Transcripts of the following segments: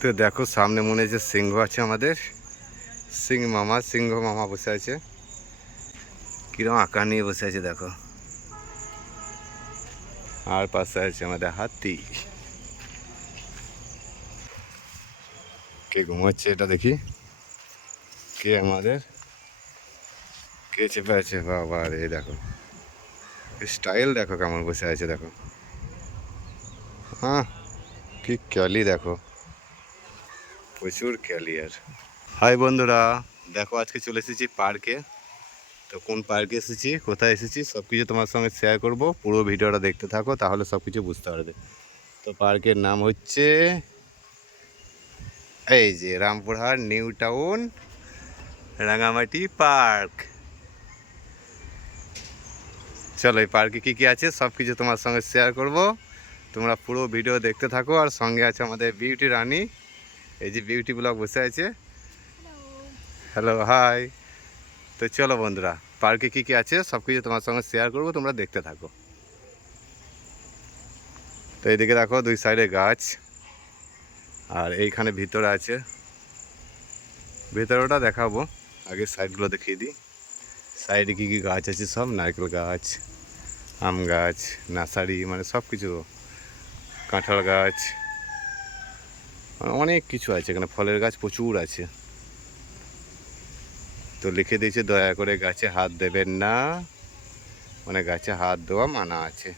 তো দেখো, সামনে মনে হচ্ছে সিংহ আছে আমাদের। সিংহ মামা সিংহ মামা বসে আছে। কিরম আঁকা নিয়ে বসে আছে, দেখো। আর পাশে আছে আমাদের হাতি। কে ঘুমাচ্ছে এটা দেখি? কে আমাদের? কে চেপে আছে? বাবা রে, দেখো। স্টাইল দেখো কেমন বসে আছে, দেখো। হ্যাঁ কি ক্যালি দেখো। প্রচুর ক্যালিয়ার হাই বন্ধুরা, দেখো আজকে চলে এসেছি পার্কে। তো কোন পার্কে এসেছি, কোথায় এসেছি সব কিছু তোমার সঙ্গে শেয়ার করব। পুরো ভিডিওটা দেখতে থাকো, তাহলে সব কিছু বুঝতে পারবে। তো পার্কের নাম হচ্ছে, এই যে Rampurhat, New Town, Rangamati park. চলো এই পার্কে কী কী আছে সব কিছু তোমার সঙ্গে শেয়ার করব। তোমরা পুরো ভিডিও দেখতে থাকো, আর সঙ্গে আছে আমাদের বিউটি রানী। এই যে বিউটি ব্লগ বসে আছে। হ্যালো হাই তো চলো বন্ধুরা পার্কে কী কী আছে সব কিছু তোমার সঙ্গে শেয়ার করব তোমরা দেখতে থাকো। তো এইদিকে দেখো দুই সাইডে গাছ। আর এইখানে ভিতরে আছে। ভিতরেটা দেখাবো আগে সাইডগুলো দেখিয়ে দিই। সাইডে কী কী গাছ আছে সব নারকেল গাছ আম গাছ নার্সারি মানে সব কিছু কাঁঠাল গাছ অনেক কিছু আছে, এখানে ফলের গাছ প্রচুর আছে। তো লিখে দিয়েছে, দয়া করে গাছে হাত দেবেন না। মানে গাছে হাত দেওয়া মানা আছে।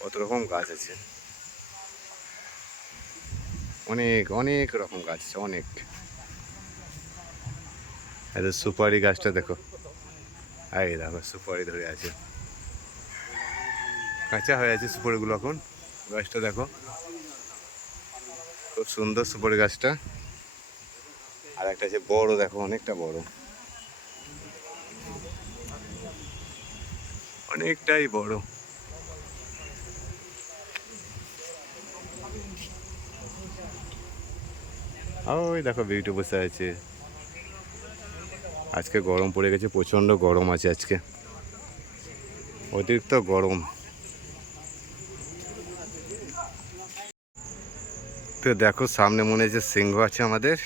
কত রকম গাছ আছে। অনেক অনেক রকম গাছ আছে, অনেক। সুপারি গাছটা দেখো। এই দেখো, সুপারি ধরে আছে। কাঁচা হয়ে আছে সুপারিগুলো এখন। গাছটা দেখো। খুব সুন্দর সুপারি গাছটা। আর একটা আছে বড়, দেখো অনেকটা বড়। অনেকটাই বড়। ওই দেখো বিউটি বসে আছে। আজকে গরম পড়ে গেছে, প্রচণ্ড গরম আছে আজকে। অতিরিক্ত গরম। তো দেখো, সামনে মনে হচ্ছে সিংহ আছে আমাদের।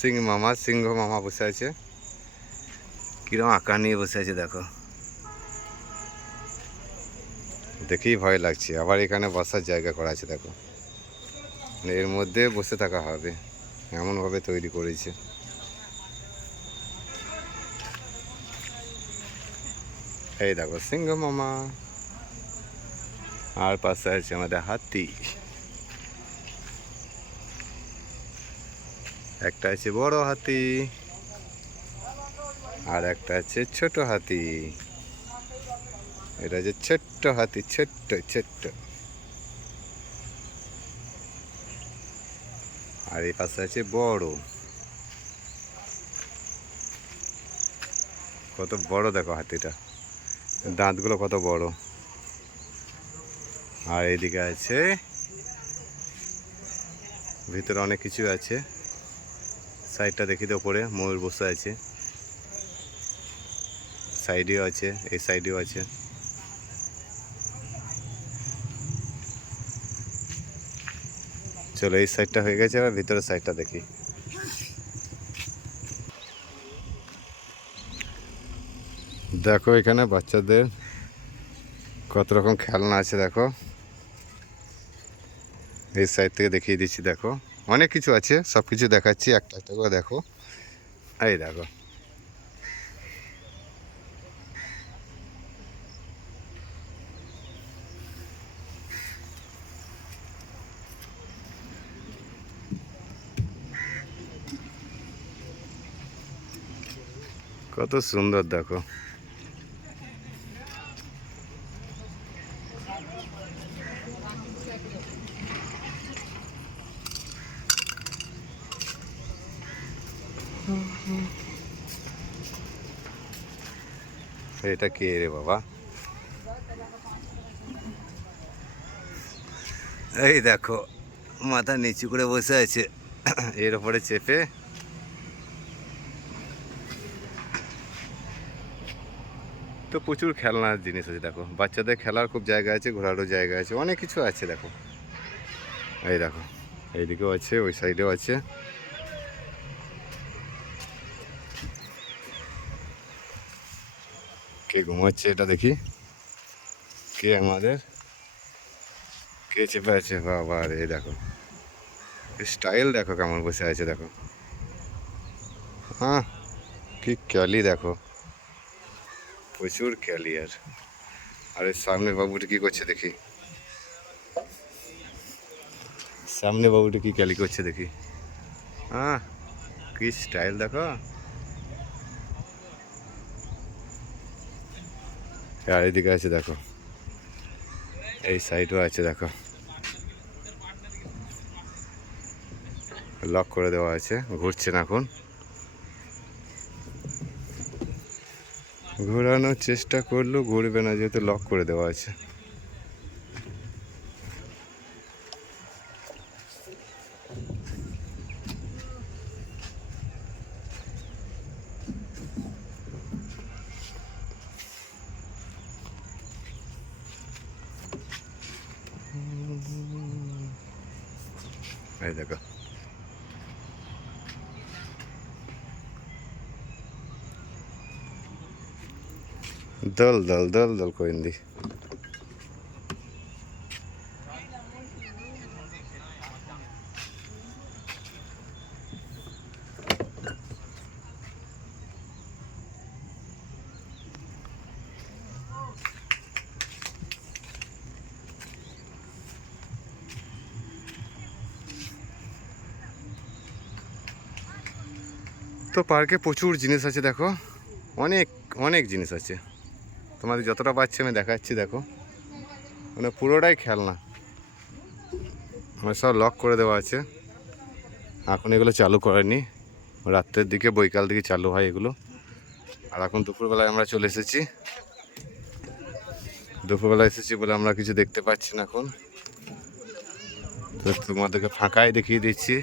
সিংহ মামা সিংহ মামা বসে আছে। কিরম আঁকা নিয়ে বসে আছে, দেখো। দেখেই ভয় লাগছে। আবার এখানে বসার জায়গা করা আছে, দেখো। এর মধ্যে বসে থাকা হবে। এমনভাবে তৈরি করেছে। এই দেখো, সিংহ মামা। আর পাশে আছে আমাদের হাতি। একটা আছে বড় হাতি, আর একটা আছে ছোট হাতি। এটা যে ছোট্ট হাতি, ছোট্ট ছোট্ট। আর এই পাশে আছে বড়। কত বড় দেখো হাতিটা। দাঁতগুলো কত বড়। আর এইদিকে আছে, ভিতরে অনেক কিছু আছে। সাইডটা দেখি তো ওপরে ময়ূর বসে আছে। সাইডেও আছে, এই সাইডেও আছে। চলো এই সাইডটা হয়ে গেছে, আর ভিতরের সাইডটা দেখি। দেখো এখানে বাচ্চাদের কত রকম খেলনা আছে, দেখো। এই সাইড থেকে দেখিয়ে দিচ্ছি, দেখো। অনেক কিছু আছে, সব কিছু দেখাচ্ছি, একটা একটা করে দেখো। এই দেখো। কত সুন্দর দেখো। এটা কে রে বাবা? এই দেখো, মাথা নিচু করে বসে আছে। এর ওপরে চেপে। তো প্রচুর খেলনার জিনিস আছে, দেখো। বাচ্চাদের খেলার খুব জায়গা আছে, ঘোরারও জায়গা আছে, অনেক কিছু আছে, দেখো। এই দেখো, এইদিকেও আছে, ওই সাইডেও আছে। কে ঘুমাচ্ছে এটা দেখি। কে আমাদের? কে চেপে আছে? বাবা রে, দেখো। স্টাইল দেখো কেমন বসে আছে, দেখো। হ্যাঁ কি ক্যালি দেখো। প্রচুর ক্যালি আর। আর সামনে বাবুটি কি করছে দেখি। সামনে বাবুটি কি ক্যালি করছে দেখি। হ্যাঁ কি স্টাইল দেখো। আর এদিকে আছে, দেখো। এই সাইডও আছে, দেখো। লক করে দেওয়া আছে, ঘুরছেন এখন। ঘোরানোর চেষ্টা করলেও ঘুরবে না, যেহেতু লক করে দেওয়া আছে। এই দেখো। দল দল দল দল কইন্দি পার্কে প্রচুর জিনিস আছে, দেখো। অনেক অনেক জিনিস আছে। তোমাদের যতটা পাচ্ছি আমি দেখাচ্ছি, দেখো। মানে পুরোটাই খেলনা। মানে সব লক করে দেওয়া আছে। এখন এগুলো চালু করেনি। রাত্রের দিকে, বৈকাল দিকে চালু হয় এগুলো। আর এখন দুপুরবেলায় আমরা চলে এসেছি। দুপুরবেলা এসেছি বলে আমরা কিছু দেখতে পাচ্ছি না এখন। তো তোমাদেরকে ফাঁকায় দেখিয়ে দিচ্ছি।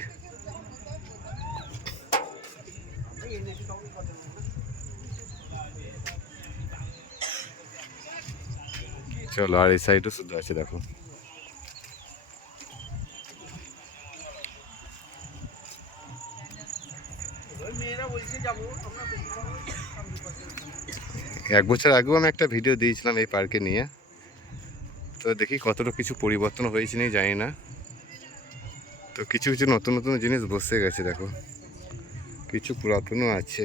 চলো, আর এই সাইডও শুধু আছে, দেখো। এক বছর আগেও আমি একটা ভিডিও দিয়েছিলাম এই পার্কে নিয়ে। তো দেখি কতটা কিছু পরিবর্তন হয়েছে নি জানি না। তো কিছু কিছু নতুন নতুন জিনিস বসে গেছে, দেখো। কিছু পুরাতনও আছে।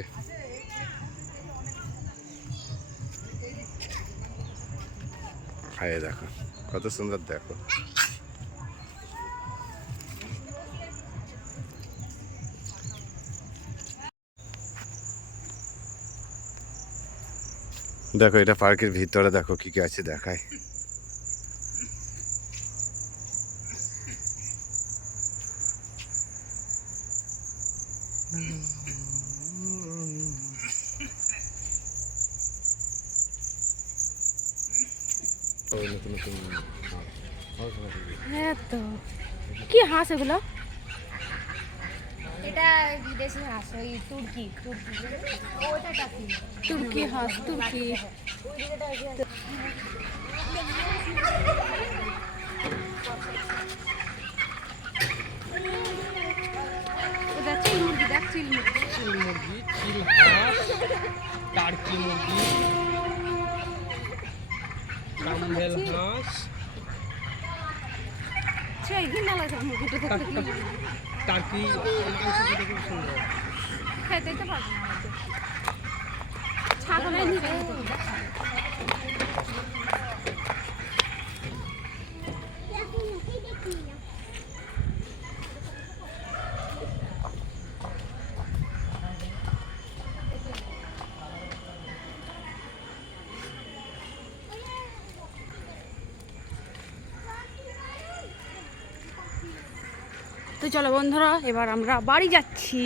আয় দেখো। কত সুন্দর দেখো। দেখো এটা পার্কের ভিতরে দেখো কি কি আছে দেখায়। ওই নতুন নতুন হ্যাঁ তো। কি হাঁস এগুলো? এটা বিদেশি হাঁস ওই তুর্কি তুর্কি। তুর্কি হাঁস তুর্কি। ঘিনা লাগে মুরগিটা দেখতে কি টার্কি তো পারব। ছাগলের নিচে তো চলো বন্ধুরা এবার আমরা বাড়ি যাচ্ছি।